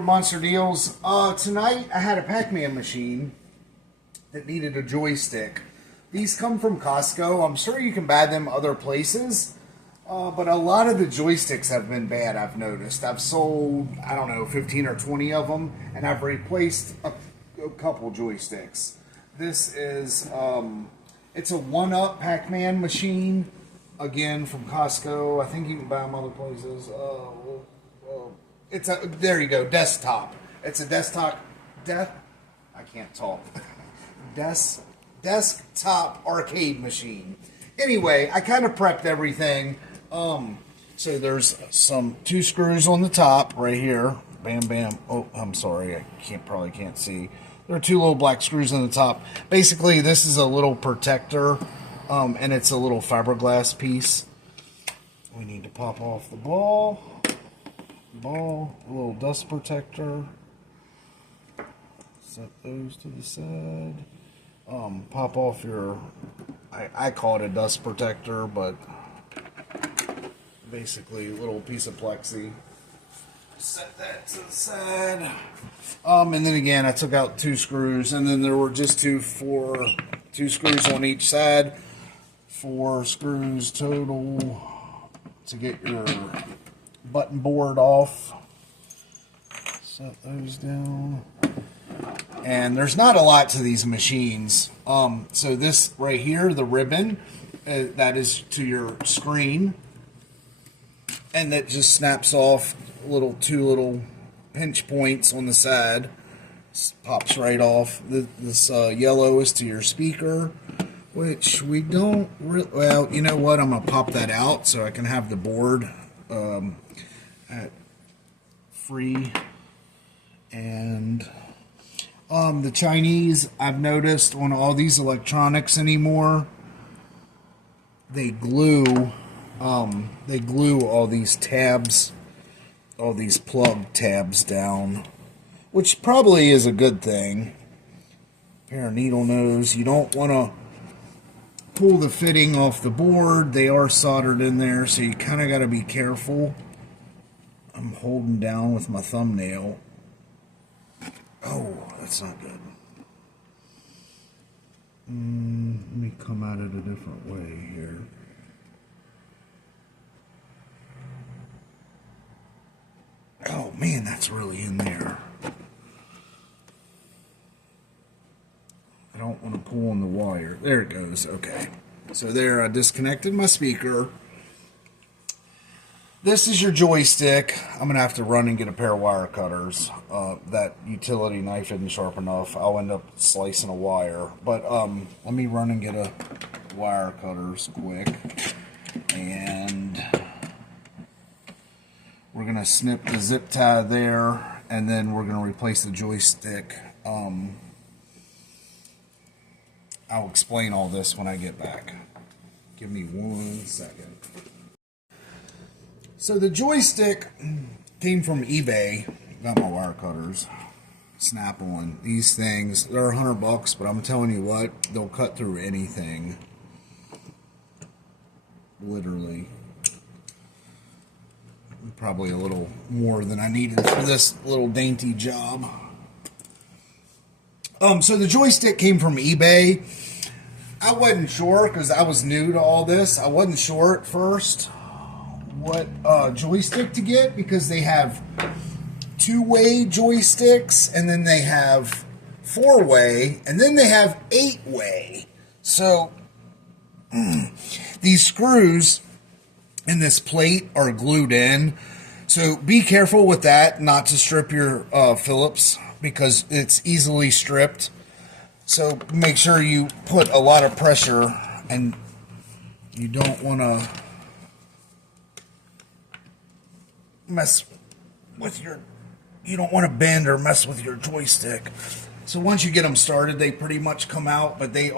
Monster Deals. Tonight I had a Pacman machine that needed a joystick. These come from Costco. I'm sure you can buy them other places, but a lot of the joysticks have been bad, I've noticed. I've sold, I don't know, 15 or 20 of them, and I've replaced a couple joysticks. This is, it's a one-up Pacman machine, again, from Costco. I think you can buy them other places. It's a, there you go, desktop. It's a desktop, I can't talk. Desktop arcade machine. Anyway, I kind of prepped everything. So there's two screws on the top right here. Bam, bam. Oh, I'm sorry. I probably can't see. There are two little black screws on the top. Basically, this is a little protector, and it's a little fiberglass piece. We need to pop off the ball, a little dust protector. Set those to the side. Pop off your, I call it a dust protector, but basically a little piece of plexi. Set that to the side. And then again, I took out two screws, and then there were just two screws on each side. 4 screws total to get your button board off. Set those down. And there's not a lot to these machines. So this right here, the ribbon, that is to your screen. And that just snaps off two little pinch points on the side. Pops right off. This yellow is to your speaker, which we don't really... Well, you know what? I'm going to pop that out so I can have the board at free. And... the Chinese, I've noticed on all these electronics anymore, they glue all these tabs, all these plug tabs down, which probably is a good thing. Pair of needle nose. You don't want to pull the fitting off the board. They are soldered in there, so you kind of got to be careful. I'm holding down with my thumbnail. Oh, that's not good. Let me come at it a different way here. Oh man, that's really in there. I don't want to pull on the wire. There it goes. Okay. So there, I disconnected my speaker. This is your joystick. I'm going to have to run and get a pair of wire cutters. That utility knife isn't sharp enough. I'll end up slicing a wire. But let me run and get a wire cutters quick. And we're going to snip the zip tie there. And then we're going to replace the joystick. I'll explain all this when I get back. Give me 1 second. So the joystick came from eBay. Got my wire cutters. Snap-on. These things, they're $100, but I'm telling you what, they'll cut through anything. Literally. Probably a little more than I needed for this little dainty job. So the joystick came from eBay. I wasn't sure because I was new to all this. I wasn't sure at first what joystick to get, because they have 2-way joysticks, and then they have 4-way, and then they have 8-way. So these screws in this plate are glued in, so be careful with that, not to strip your Phillips, because it's easily stripped. So make sure you put a lot of pressure, and you don't want to mess with you don't want to bend or mess with your joystick. So once you get them started, they pretty much come out, but they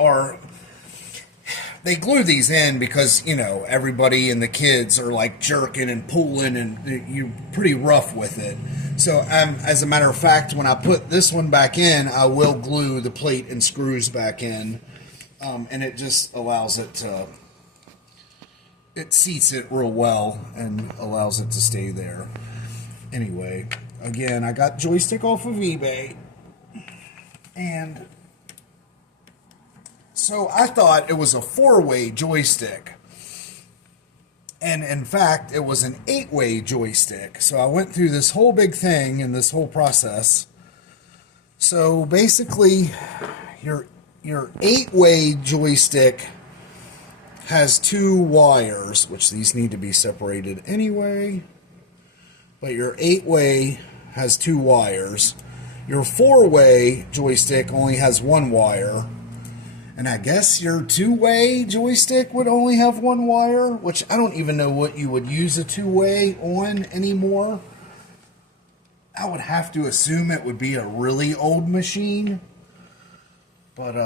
glue these in because, you know, everybody and the kids are like jerking and pulling, and you're pretty rough with it. So as a matter of fact, when I put this one back in, I will glue the plate and screws back in, and it just allows it to... It seats it real well and allows it to stay there. Anyway, Again, I got Joystick off of eBay, and so I thought it was a 4-way joystick, and in fact it was an 8-way joystick. So I went through this whole big thing and this whole process. So basically your 8-way joystick has 2 wires, which these need to be separated anyway, but your 8-way has 2 wires. Your 4-way joystick only has 1 wire, and I guess your 2-way joystick would only have 1 wire, which I don't even know what you would use a 2-way on anymore. I would have to assume it would be a really old machine, but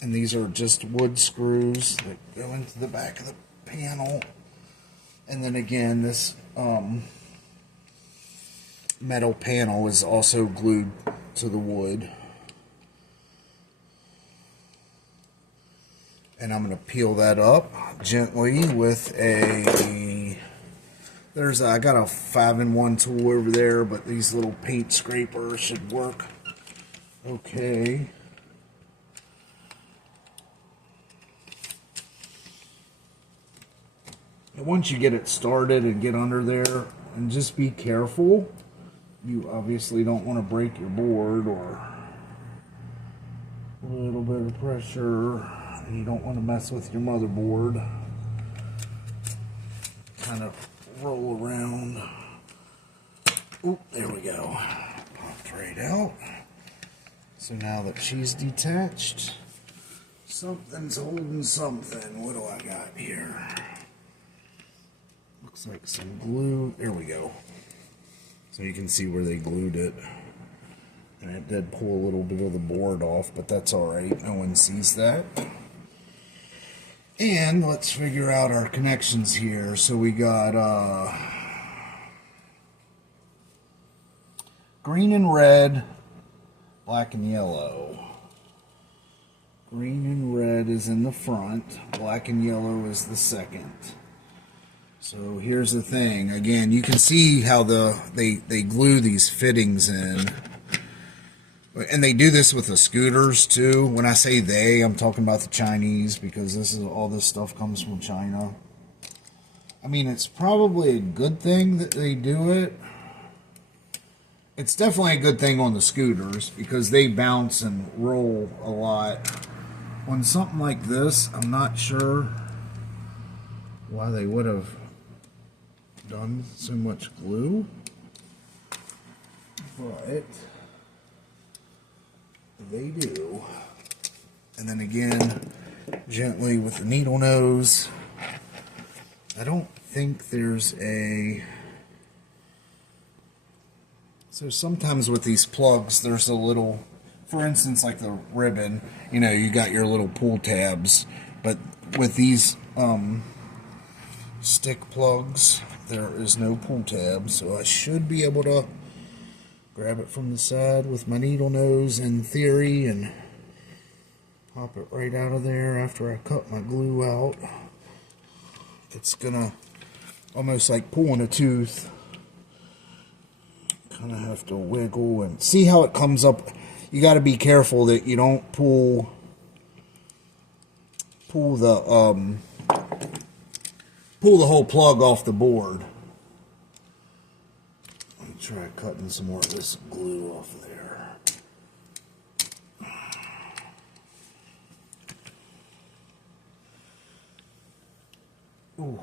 and these are just wood screws that go into the back of the panel. And then again, this metal panel is also glued to the wood. And I'm going to peel that up gently with I got a 5-in-1 tool over there, but these little paint scrapers should work okay. And once you get it started and get under there, and just be careful. You obviously don't want to break your board, or a little bit of pressure, and you don't want to mess with your motherboard. Kind of roll around. Oop, there we go. Popped right out. So now that she's detached, something's holding something. What do I got here? Looks like some glue. There we go. So you can see where they glued it. And it did pull a little bit of the board off, but that's alright. No one sees that. And let's figure out our connections here. So we got green and red, black and yellow. Green and red is in the front, black and yellow is the second. So here's the thing. Again, you can see how they glue these fittings in. And they do this with the scooters too. When I say they, I'm talking about the Chinese, because all this stuff comes from China. I mean, it's probably a good thing that they do it. It's definitely a good thing on the scooters, because they bounce and roll a lot. On something like this, I'm not sure why they would have done so much glue, but they do. And then again, gently with the needle nose. I don't think there's a... So sometimes with these plugs, there's a little, for instance, like the ribbon, you know, you got your little pull tabs, but with these stick plugs, there is no pull tab, so I should be able to grab it from the side with my needle nose in theory and pop it right out of there after I cut my glue out. It's gonna almost like pulling a tooth. Kind of have to wiggle and see how it comes up. You got to be careful that you don't pull the whole plug off the board. Let me try cutting some more of this glue off of there. Ooh.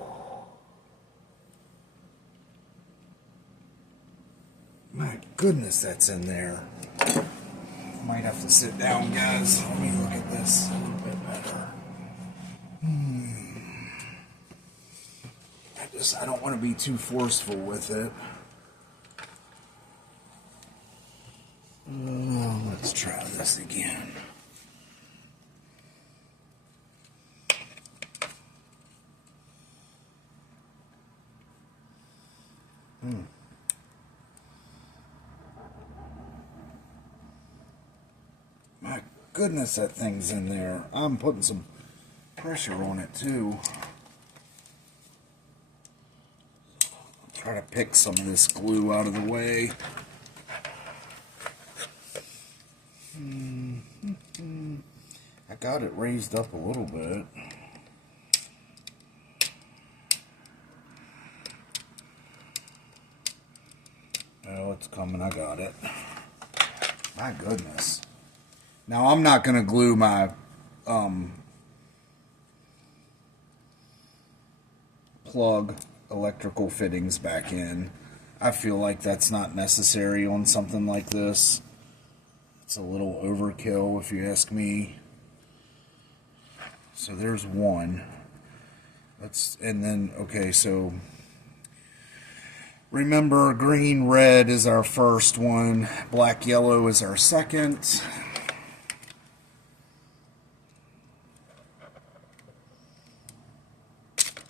My goodness, that's in there. Might have to sit down, guys. Let me look at this a little bit better. I don't want to be too forceful with it. Let's try this again. My goodness, that thing's in there. I'm putting some pressure on it too. Try to pick some of this glue out of the way. I got it raised up a little bit. Oh, it's coming. I got it. My goodness. Now, I'm not going to glue my plug electrical fittings back in. I feel like that's not necessary on something like this. It's a little overkill if you ask me. So there's one. And then, okay, so remember, green, red is our first one. Black, yellow is our second.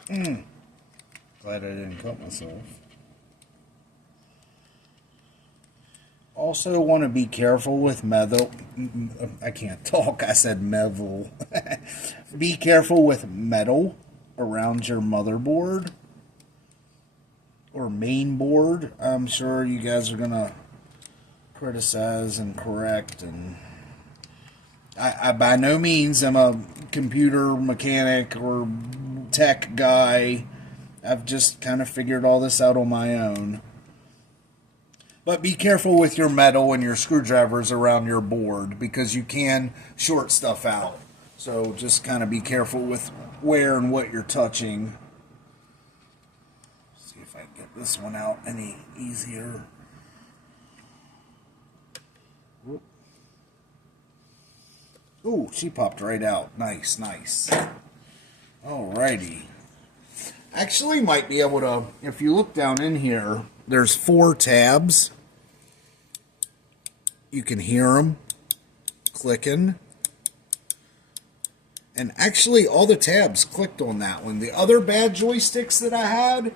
Glad I didn't cut myself. Also want to be careful with metal. I can't talk. I said metal. Be careful with metal around your motherboard or main board. I'm sure you guys are gonna criticize and correct, and I by no means am a computer mechanic or tech guy. I've just kind of figured all this out on my own. But be careful with your metal and your screwdrivers around your board, because you can short stuff out. So just kind of be careful with where and what you're touching. See if I can get this one out any easier. Whoop. Ooh, she popped right out. Nice, nice. Alrighty. Actually might be able to, if you look down in here, there's 4 tabs. You can hear them clicking. And actually all the tabs clicked on that one. The other bad joysticks that I had,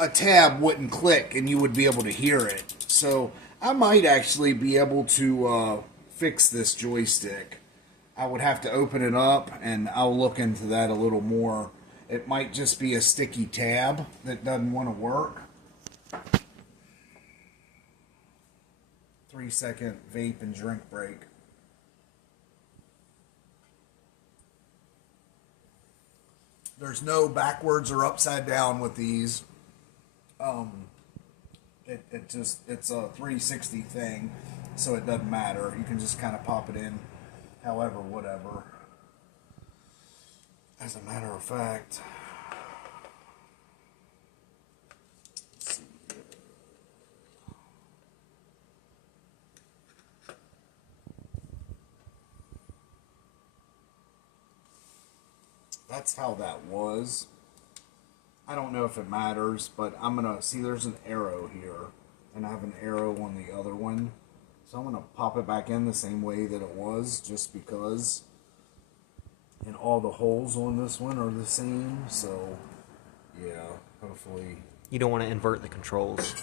a tab wouldn't click and you would be able to hear it. So I might actually be able to fix this joystick. I would have to open it up, and I'll look into that a little more. It might just be a sticky tab that doesn't want to work. 3-second vape and drink break. There's no backwards or upside down with these. It's a 360 thing, so it doesn't matter. You can just kind of pop it in however, whatever. As a matter of fact, let's see here. That's how that was. I don't know if it matters, but I'm gonna see there's an arrow here, and I have an arrow on the other one. So I'm gonna pop it back in the same way that it was, just because. And all the holes on this one are the same, so yeah, hopefully. You don't want to invert the controls.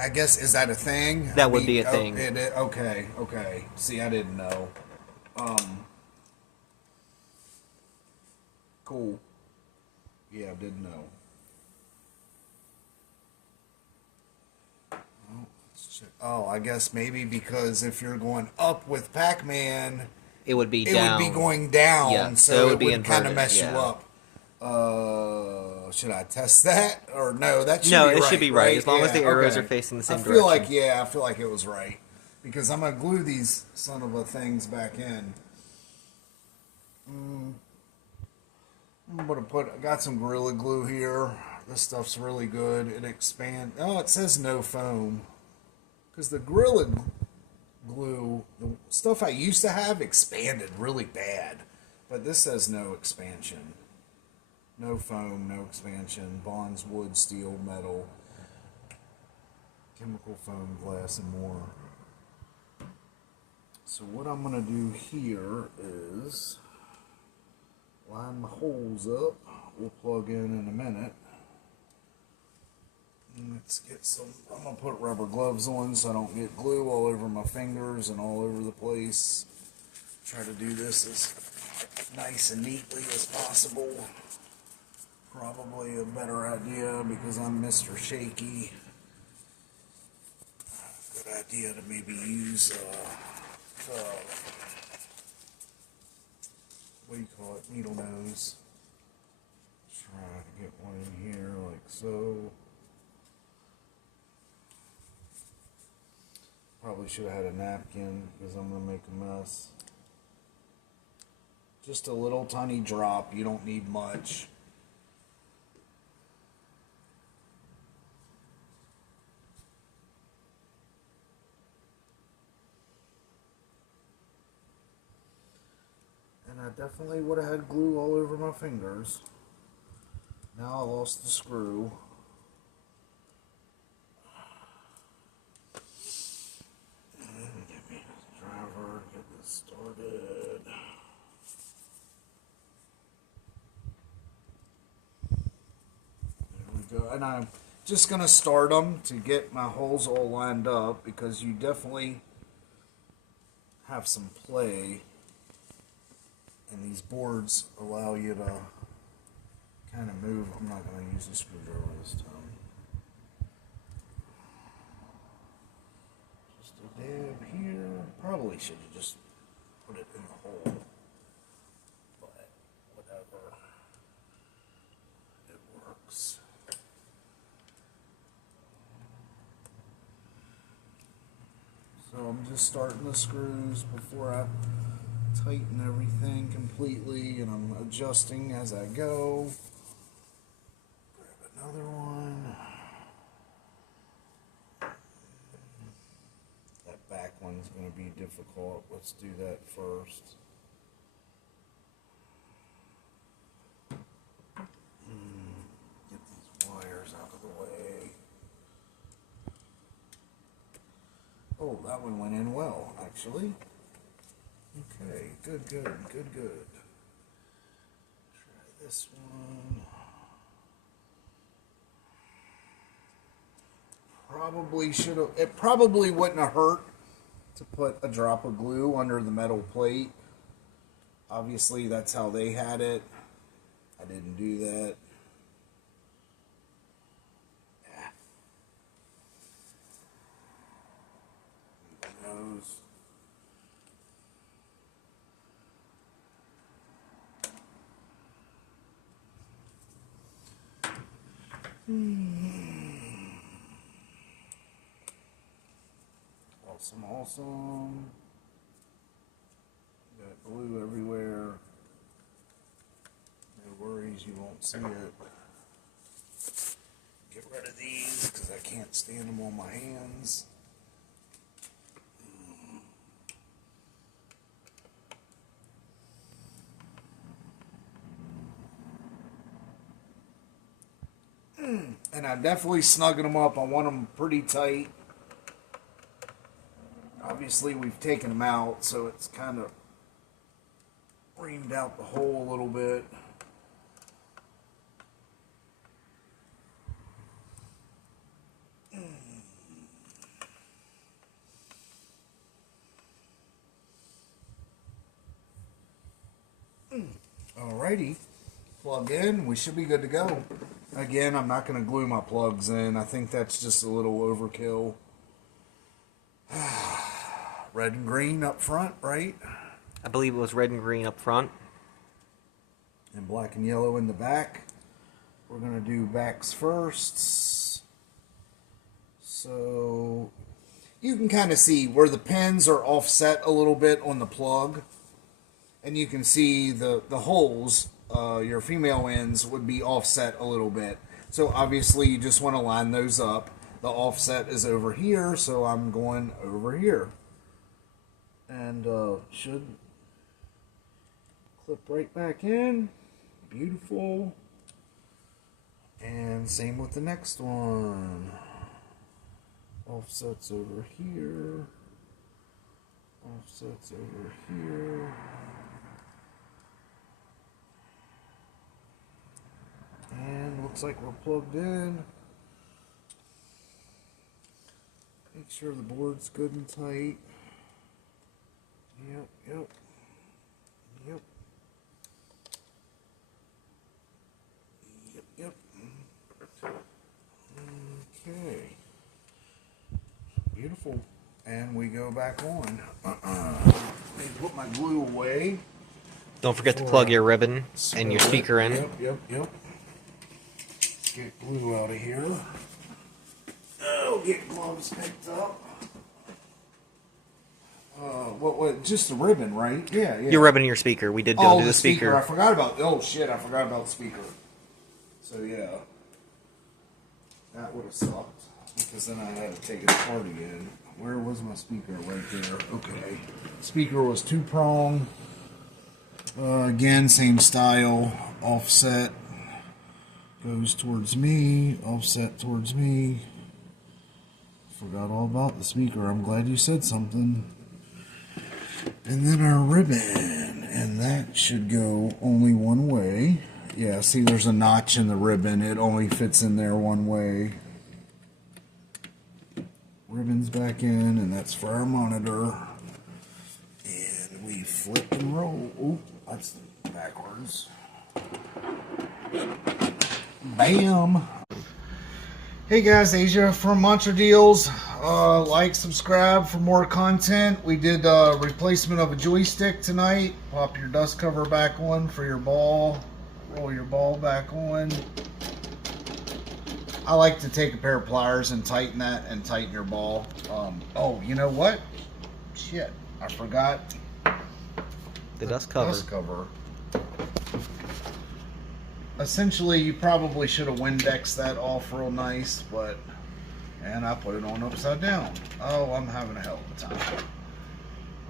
I guess, is that a thing? That would be a thing. Okay, okay. See, I didn't know. Cool. Yeah, I didn't know. Oh, I guess maybe because if you're going up with Pacman, it would be it down. would be going down, yeah, so it would inverted, kind of mess you up. Should I test that, or no? That should be right. No, it should be right as long as the arrows are facing the same direction. I feel like it was right, because I'm gonna glue these son of a things back in. I'm gonna I got some Gorilla Glue here. This stuff's really good. It expands. Oh, it says no foam, because the Gorilla Glue, the stuff I used to have, expanded really bad, but this says no expansion. No foam, no expansion, bonds, wood, steel, metal, chemical foam, glass, and more. So what I'm going to do here is line the holes up. We'll plug in a minute. Let's get some, I'm going to put rubber gloves on so I don't get glue all over my fingers and all over the place. Try to do this as nice and neatly as possible. probably a better idea because I'm Mr. Shaky. Good idea to maybe use what do you call it? Needle nose. Try to get one in here like so. Probably should have had a napkin because I'm going to make a mess. Just a little tiny drop. You don't need much. And I definitely would have had glue all over my fingers. Now I lost the screw. And get me a driver, get this started. There we go. And I'm just going to start them to get my holes all lined up because you definitely have some play. And these boards allow you to kind of move. I'm not going to use a screwdriver this time. Just a dab here. Probably should have just put it in the hole. But whatever. It works. So I'm just starting the screws before I tighten everything completely, and I'm adjusting as I go. Grab another one. That back one's going to be difficult. Let's do that first. Get these wires out of the way. Oh, that one went in well, actually. Okay, good. Try this one. It probably wouldn't have hurt to put a drop of glue under the metal plate. Obviously, that's how they had it. I didn't do that. Nose. Awesome. Got glue everywhere. No worries, you won't see it. Get rid of these because I can't stand them on my hands. And I'm definitely snugging them up. I want them pretty tight. Obviously, we've taken them out, so it's kind of reamed out the hole a little bit. Alrighty, plug in. We should be good to go. Again, I'm not going to glue my plugs in. I think that's just a little overkill. Red and green up front, right? I believe it was red and green up front. And black and yellow in the back. We're going to do backs first. So you can kind of see where the pins are offset a little bit on the plug. And you can see the holes, your female ends would be offset a little bit. So obviously you just want to line those up. The offset is over here, so I'm going over here. And should clip right back in. Beautiful. And same with the next one. Offsets over here. Offsets over here. And looks like we're plugged in. Make sure the board's good and tight. Yep. and we go back on. Put my glue away. Don't forget to plug your ribbon and your speaker in. Yep. Let's get glue out of here. Oh, get gloves picked up. What? Just the ribbon, right? Yeah. Your ribbon and your speaker. We did go to the speaker. I forgot about. Oh shit! I forgot about the speaker. So yeah, that would have sucked because then I had to take it apart again. Where was my speaker? Right there. Okay. Speaker was 2-prong. Again, same style. Offset goes towards me. Offset towards me. Forgot all about the speaker. I'm glad you said something. And then our ribbon. And that should go only one way. Yeah, see there's a notch in the ribbon. It only fits in there one way. Ribbon's back in, and that's for our monitor. And we flip and roll. Oop, that's backwards. Bam! Hey guys, Asia from Monster Deals. Like, subscribe for more content. We did a replacement of a joystick tonight. Pop your dust cover back on for your ball. Roll your ball back on. I like to take a pair of pliers and tighten that and tighten your ball. Oh, you know what? Shit, I forgot The dust cover. Dust cover. Essentially, you probably should have Windexed that off real nice, but... And I put it on upside down. Oh, I'm having a hell of a time.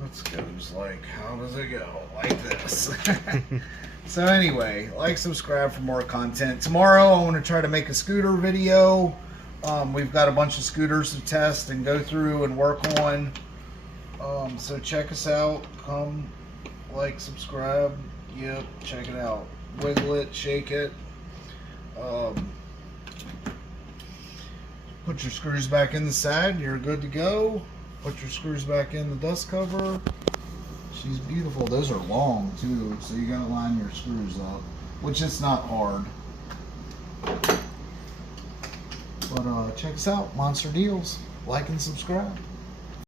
This goes like, how does it go? Like this. So anyway, like, subscribe for more content. Tomorrow, I want to try to make a scooter video. We've got a bunch of scooters to test and go through and work on. So check us out. Come, like, subscribe. Yep, check it out. Wiggle it, shake it. Put your screws back in the side, you're good to go. Put your screws back in the dust cover. She's beautiful. Those are long too, so you gotta line your screws up, which is not hard. But check us out, Monster Deals. Like and subscribe.